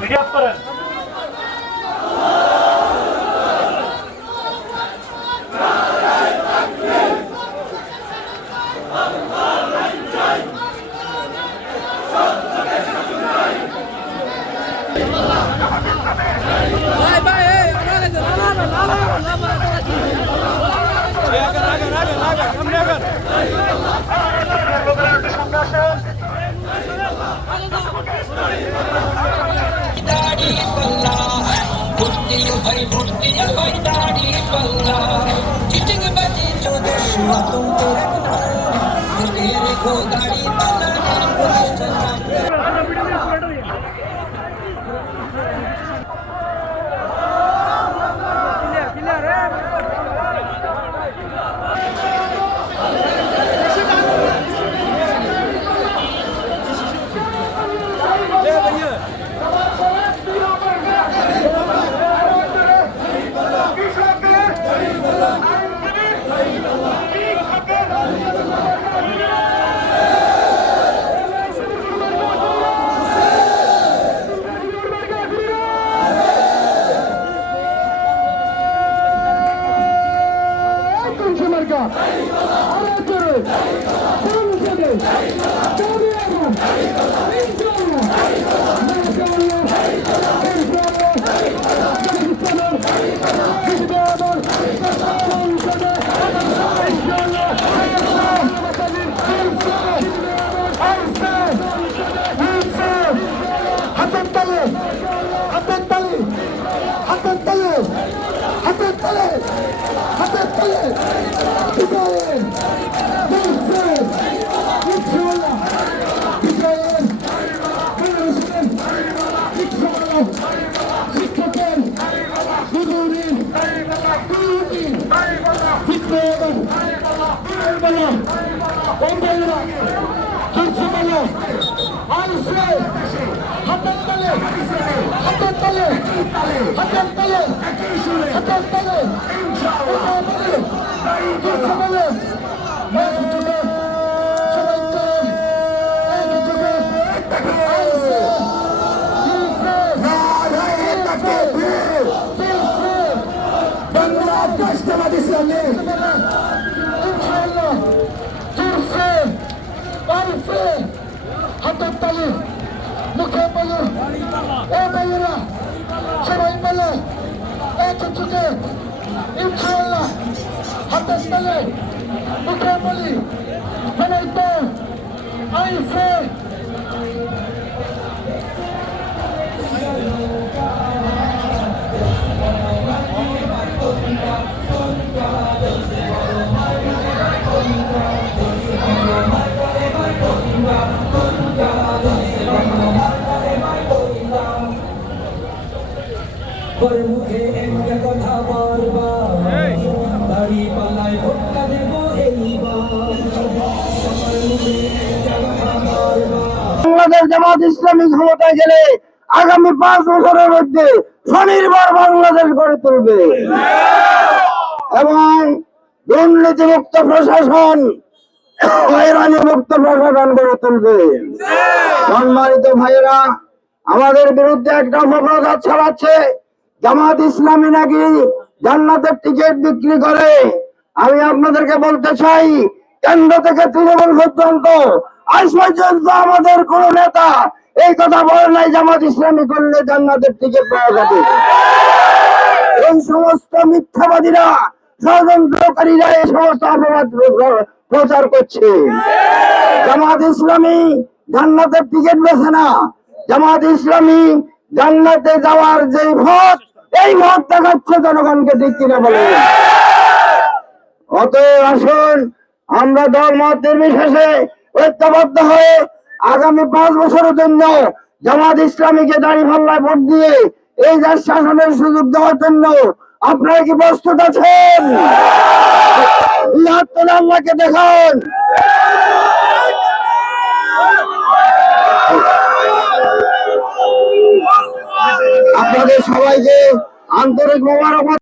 Media করেন। বাংলাদেশ জামাত ইসলামী ক্ষমতায় গেলে আগামী 5 বছরের মধ্যে স্বনির্ভর বাংলাদেশ গড়ে তুলবে এবং দুর্নীতিমুক্ত প্রশাসন, হয়রানি মুক্ত প্রশাসন গড়ে তুলবে। সম্মানিত ভাইয়েরা, আমাদের বিরুদ্ধে একটা অপপ্রচার চালাচ্ছে, জামাত ইসলামী নাকি জান্নাতের টিকিট বিক্রি করে। আমি আপনাদেরকে বলতে চাই, কেন্দ্র থেকে তৃণমূল পর্যন্ত আজ পর্যন্ত আমাদের কোন নেতা এই কথা বলে নাই জামাত ইসলামী করলে জান্নাতের টিকিট পাওয়া যাবে। এই সমস্ত মিথ্যাবাদীরা, ষড়যন্ত্রকারীরা এই সমস্ত অপবাদ প্রচার করছে। জামাত ইসলামী জান্নাতের টিকিট বেছে না, জামাত ইসলামী জান্নাতে যাওয়ার যে ভোট, এই ভোট দেখাচ্ছে জনগণকে, ঠিক কিনা বলে। অতএব আসুন আমরা দল মত নির্বিশেষে ঐক্যবদ্ধ হয়ে আগামী 5 বছরের জন্য জামাত ইসলামীকে দাঁড়িপাল্লায় ভোট দিয়ে এই দেশ শাসনের সুযোগ দেওয়ার জন্য আপনারা কি প্রস্তুত আছেন? আল্লাহকে দেখান। আপনাদের সবাইকে আন্তরিক মোবারকবাদ।